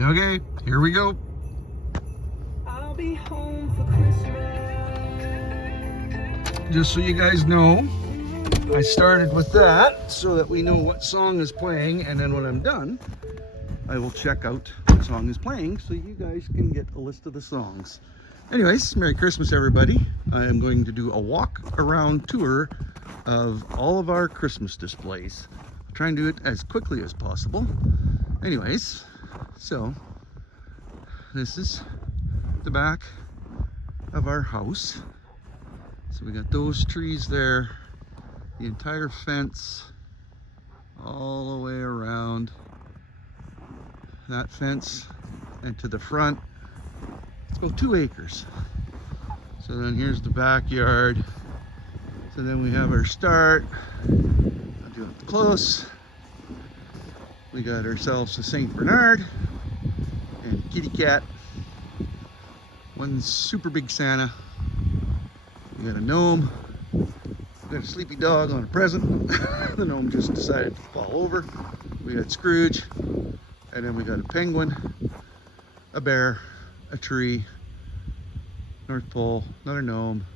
Okay, here we go. I'll be home for Christmas. Just so you guys know, I started with that so that we know what song is playing, and then when I'm done, I will check out what song is playing so you guys can get a list of the songs. Anyways, Merry Christmas, everybody. I am going to do a walk around tour of all of our Christmas displays. I'll try and do it as quickly as possible. Anyways, so this is the back of our house. So we got those trees there, the entire fence all the way around that fence and to the front. It's about 2 acres. So then here's the backyard. So then we have our start. I'll do it close. We got ourselves a St. Bernard and a kitty cat. One super big Santa. We got a gnome. We got a sleepy dog on a present. The gnome just decided to fall over. We got Scrooge. And then we got a penguin, a bear, a tree, North Pole, another gnome,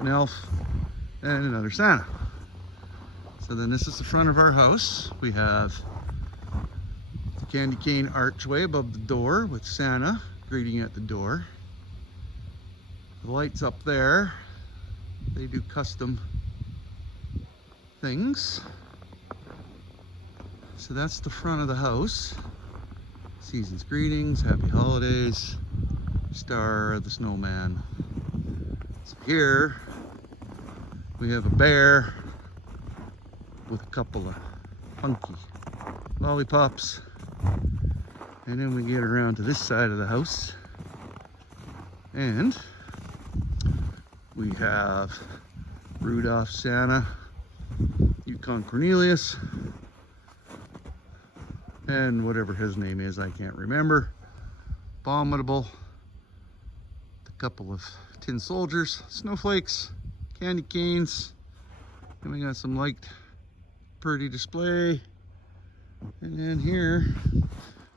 an elf, and another Santa. So then this is the front of our house. We have the candy cane archway above the door with Santa greeting at the door. The lights up there, they do custom things. So that's the front of the house. Season's greetings, happy holidays, star, the snowman. So here we have a bear with a couple of funky lollipops. And then we get around to this side of the house and we have Rudolph, Santa, Yukon Cornelius, and whatever his name is, I can't remember. Abominable, a couple of tin soldiers, snowflakes, candy canes, and we got some light pretty display. And then here,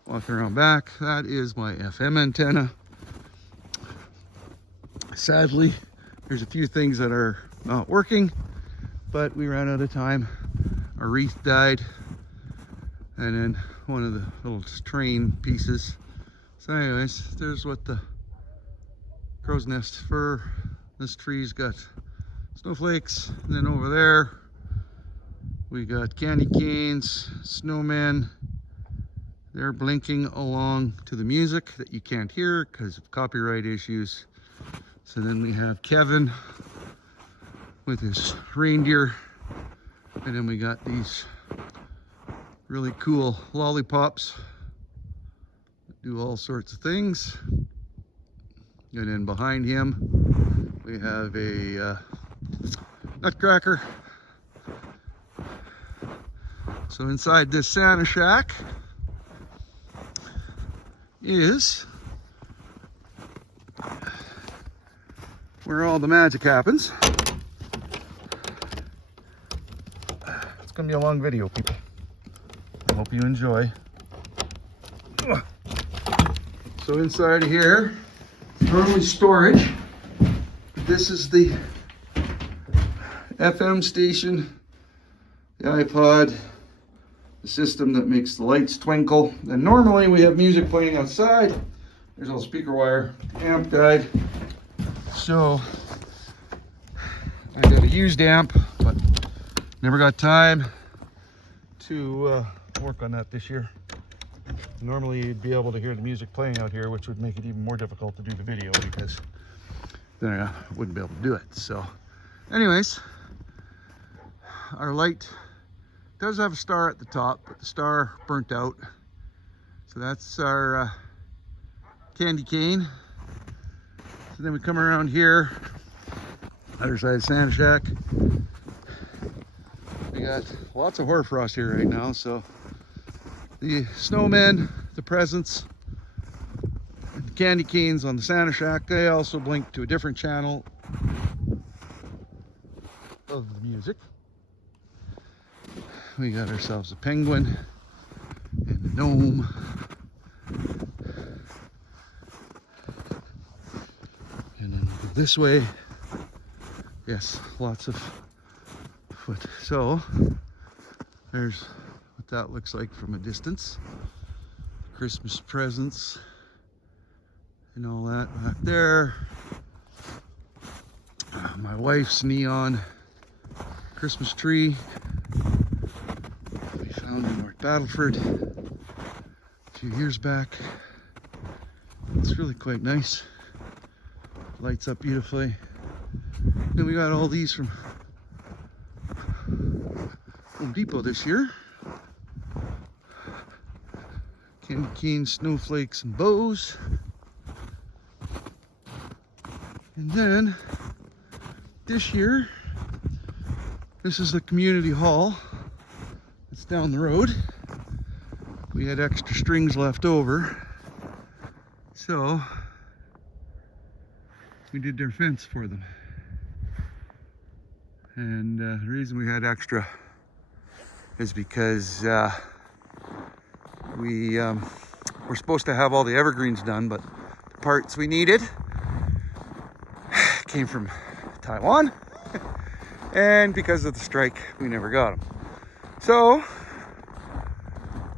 walking around back, that is my FM antenna. Sadly, there's a few things that are not working, but we ran out of time. Our wreath died, and then one of the little train pieces. So anyways, there's what the crow's nest for. This tree's got snowflakes, and then over there we got candy canes, snowmen. They're blinking along to the music that you can't hear because of copyright issues. So then we have Kevin with his reindeer, and then we got these really cool lollipops that do all sorts of things. And then behind him we have a nutcracker. So inside this Santa shack is where all the magic happens. It's gonna be a long video, people. I hope you enjoy. So inside of here, normally storage. This is the FM station, the iPod, the system that makes the lights twinkle. And normally we have music playing outside. There's all speaker wire, amp died. So I got a used amp, but never got time to work on that this year. Normally you'd be able to hear the music playing out here, which would make it even more difficult to do the video because then I wouldn't be able to do it. So anyways, our light does have a star at the top, but the star burnt out. So that's our candy cane. So then we come around here, other side of Santa Shack. We got lots of hoarfrost here right now, so the snowmen, the presents, the candy canes on the Santa Shack, they also blink to a different channel of the music. We got ourselves a penguin and the gnome. And then go this way. Yes, lots of foot. So there's what that looks like from a distance. Christmas presents and all that back there. My wife's neon Christmas tree we found in North Battleford a few years back. It's really quite nice. Lights up beautifully. Then we got all these from Home Depot this year. Candy canes, snowflakes, and bows. And then this year, this is the community hall. It's down the road. We had extra strings left over, so we did their fence for them. And the reason we had extra is because we were supposed to have all the evergreens done, but the parts we needed came from Taiwan. And because of the strike, we never got them. So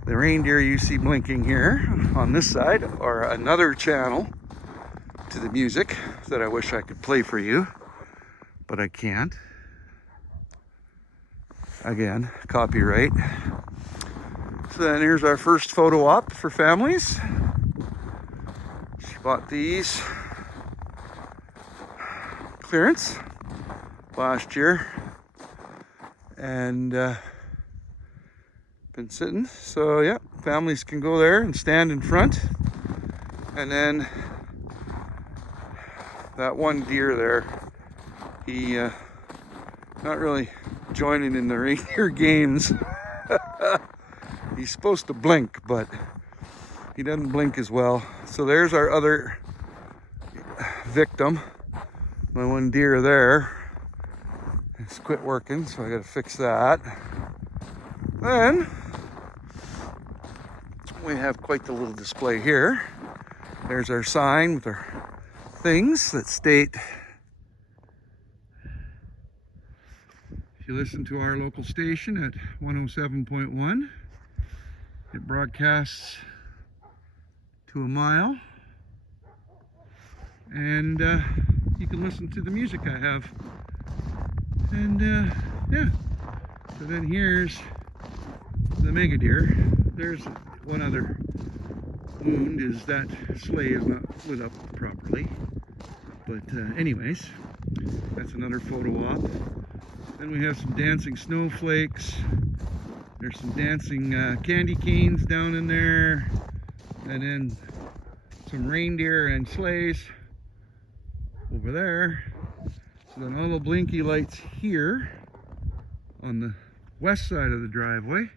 the reindeer you see blinking here on this side are another channel to the music that I wish I could play for you, but I can't. Again, copyright. So then here's our first photo op for families. She bought these clearance last year and been sitting. So yeah, families can go there and stand in front. And then that one deer there, he not really joining in the reindeer games. He's supposed to blink, but he doesn't blink as well. So there's our other victim. My one deer there. It's quit working, so I gotta fix that. Then we have quite the little display here. There's our sign with our things that state, if you listen to our local station at 107.1, it broadcasts to a mile, and you can listen to the music I have. And yeah, so then here's the mega deer. There's one other wound, is that sleigh is not lit up properly. But anyways, that's another photo op. Then we have some dancing snowflakes. There's some dancing candy canes down in there. And then some reindeer and sleighs over there. So then all the blinky lights here on the west side of the driveway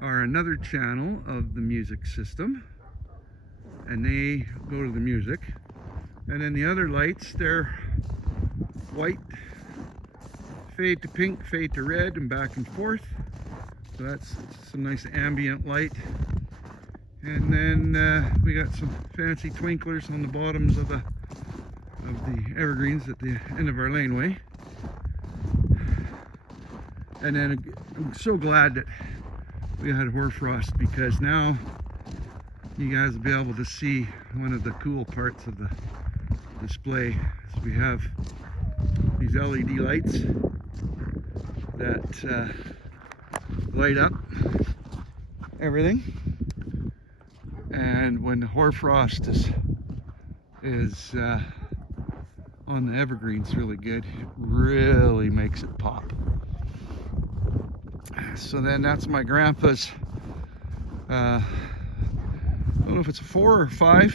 are another channel of the music system, and they go to the music. And then the other lights, they're white, fade to pink, fade to red, and back and forth. So that's some nice ambient light. And then we got some fancy twinklers on the bottoms of the evergreens at the end of our laneway. And then I'm so glad that we had hoarfrost, because now you guys will be able to see one of the cool parts of the display. So we have these LED lights that light up everything, and when the hoarfrost is on the evergreens really good, it really makes it pop. So then that's my grandpa's, I don't know if it's a 4 or 5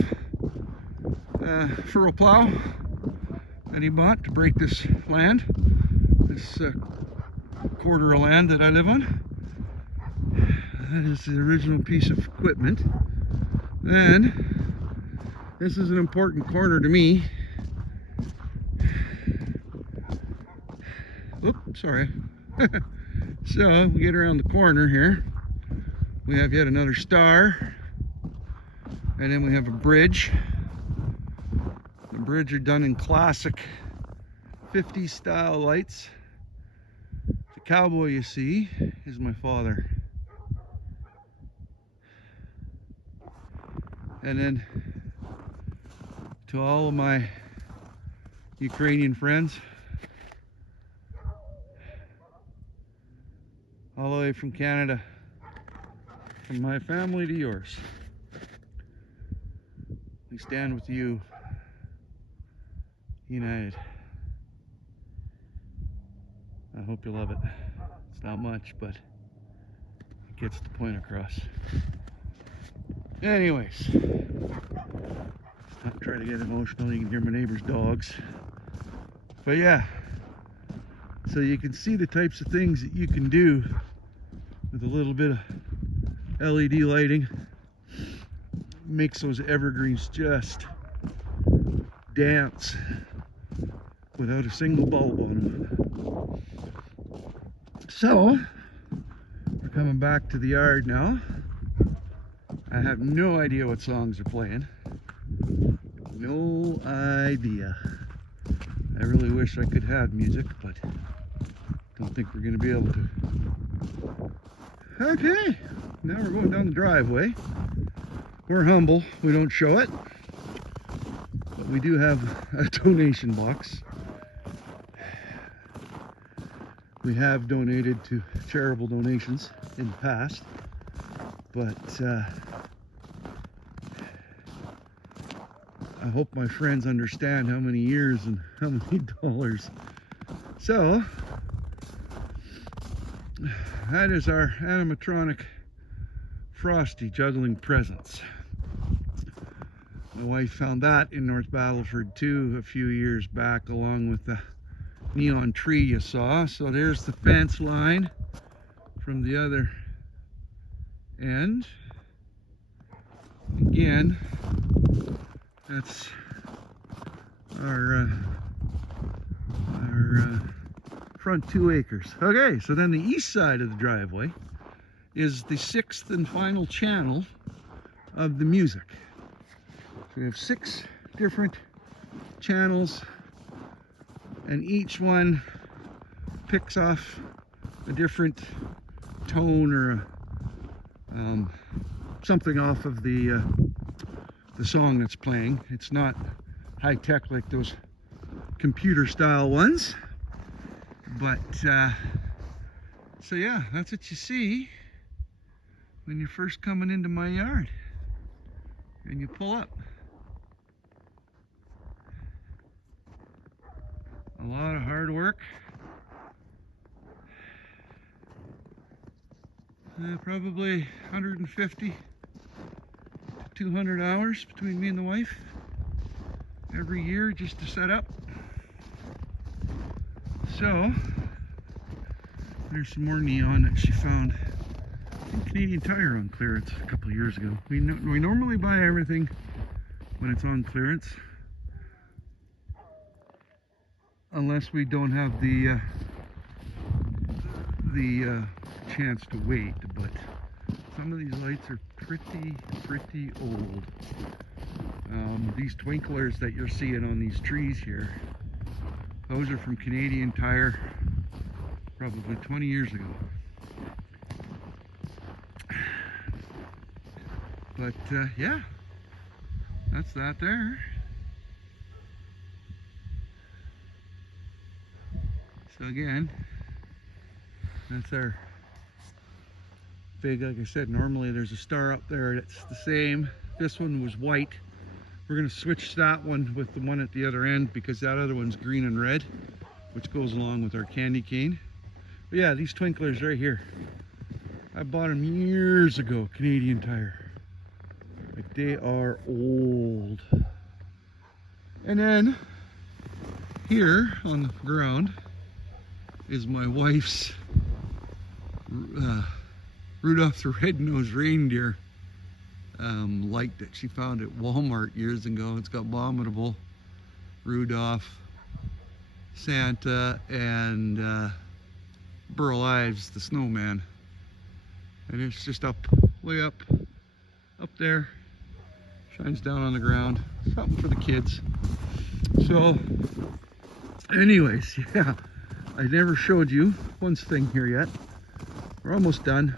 furrow plow that he bought to break this land, this quarter of land that I live on. That is the original piece of equipment. Then this is an important corner to me. Oops, sorry. So we get around the corner here. We have yet another star. And then we have a bridge. The bridge are done in classic 50s style lights. The cowboy you see is my father. And then to all of my Ukrainian friends, all the way from Canada, from my family to yours, we stand with you, united. I hope you love it. It's not much, but it gets the point across. Anyways, not trying to get emotional. You can hear my neighbor's dogs. But yeah, so you can see the types of things that you can do with a little bit of LED lighting. Makes those evergreens just dance without a single bulb on them. So, we're coming back to the yard now. I have no idea what songs are playing. No idea. I really wish I could have music, but don't think we're going to be able to. Okay, now we're going down the driveway. We're humble, we don't show it, but we do have a donation box. We have donated to charitable donations in the past, but I hope my friends understand how many years and how many dollars. So, that is our animatronic Frosty juggling presents. My wife found that in North Battleford too a few years back, along with the neon tree you saw. So there's the fence line from the other end. Again, that's our front 2 acres. Okay, so then the east side of the driveway is the 6th and final channel of the music. So we have 6 different channels, and each one picks off a different tone or something off of the song that's playing. It's not high tech like those computer style ones, but so yeah, that's what you see when you're first coming into my yard and you pull up. A lot of hard work. Probably 150 to 200 hours between me and the wife every year just to set up. So there's some more neon that she found in Canadian Tire on clearance a couple of years ago. We normally buy everything when it's on clearance, unless we don't have the chance to wait. But some of these lights are pretty old. These twinklers that you're seeing on these trees here, those are from Canadian Tire probably 20 years ago. But yeah, that's that there. So again, that's our big, like I said, normally there's a star up there that's the same. This one was white. We're going to switch that one with the one at the other end because that other one's green and red, which goes along with our candy cane. But yeah, these twinklers right here, I bought them years ago, Canadian Tire. Like, they are old. And then here on the ground is my wife's Rudolph the Red-Nosed Reindeer light that she found at Walmart years ago. It's got Abominable, Rudolph, Santa, and Burl Ives the Snowman. And it's just up way up there, shines down on the ground. Something for the kids. So anyways, yeah, I never showed you one thing here yet. We're almost done.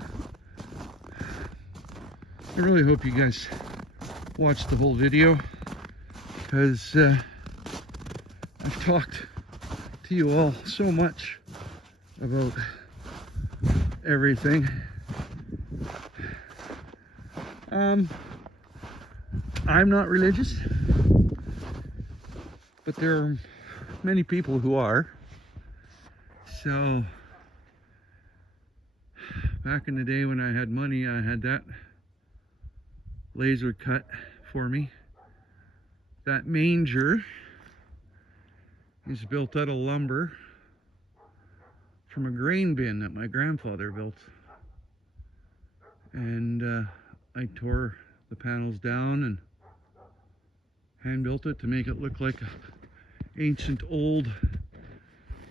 I really hope you guys watched the whole video, because I've talked to you all so much about everything. I'm not religious, but there are many people who are. So back in the day when I had money, I had that laser cut for me. That manger is built out of lumber from a grain bin that my grandfather built. And I tore the panels down and hand built it to make it look like an ancient old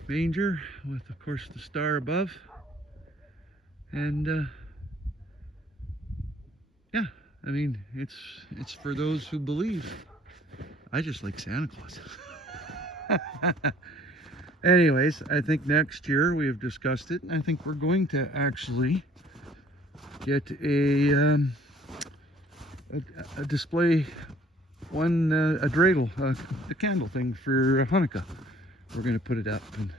manger with, of course, the star above. And yeah, I mean, it's for those who believe. I just like Santa Claus. Anyways, I think next year, we have discussed it, and I think we're going to actually get a display, a dreidel, the candle thing for Hanukkah. We're going to put it up, and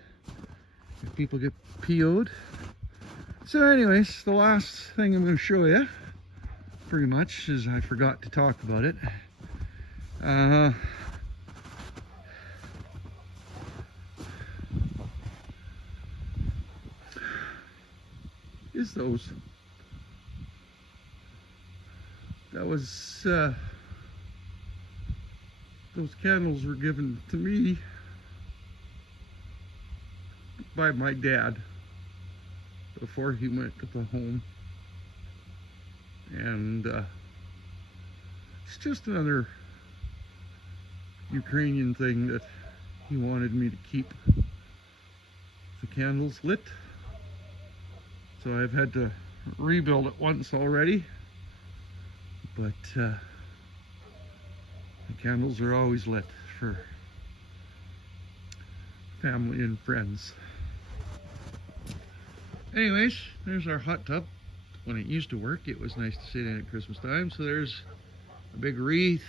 if people get PO'd. So anyways, the last thing I'm going to show you, pretty much, is I forgot to talk about it. Is those. That was, those candles were given to me by my dad before he went to the home. And it's just another Ukrainian thing that he wanted me to keep the candles lit. So I've had to rebuild it once already, but the candles are always lit for family and friends. Anyways, there's our hot tub. When it used to work, it was nice to sit in at Christmas time. So there's a big wreath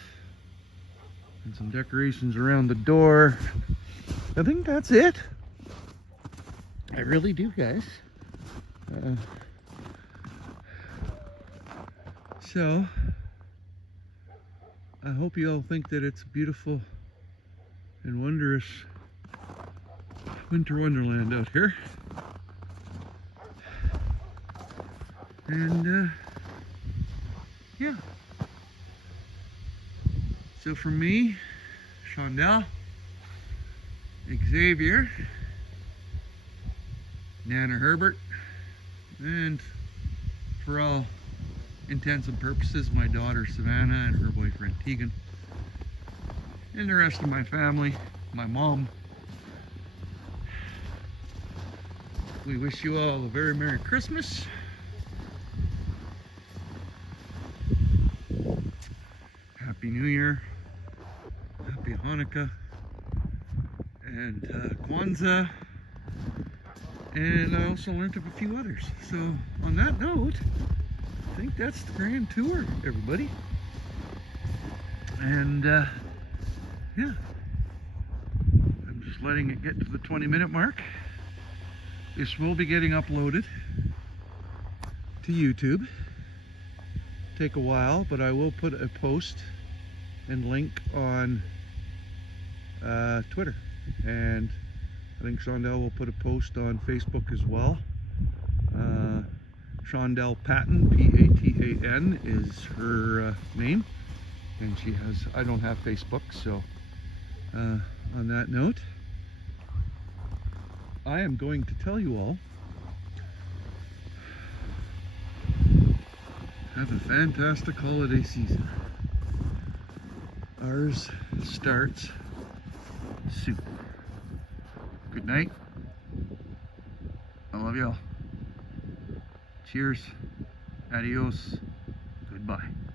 and some decorations around the door. I think that's it. I really do, guys. So I hope you all think that it's beautiful and wondrous winter wonderland out here. And yeah. So from me, Shondell, Xavier, Nana Herbert, and for all intents and purposes, my daughter Savannah and her boyfriend Tegan, and the rest of my family, my mom. We wish you all a very Merry Christmas. Happy New Year. Happy Hanukkah. And Kwanzaa. And I also learned of a few others. So on that note, I think that's the grand tour, everybody. And yeah, I'm just letting it get to the 20-minute mark. This will be getting uploaded to YouTube. Take a while, but I will put a post and link on Twitter, and I think Shondell will put a post on Facebook as well. Shondell Patan, P-A-T-A-N is her name, and she has, I don't have Facebook, so on that note, I am going to tell you all, have a fantastic holiday season. Ours starts soon. Good night. I love y'all. Cheers. Adios. Bye.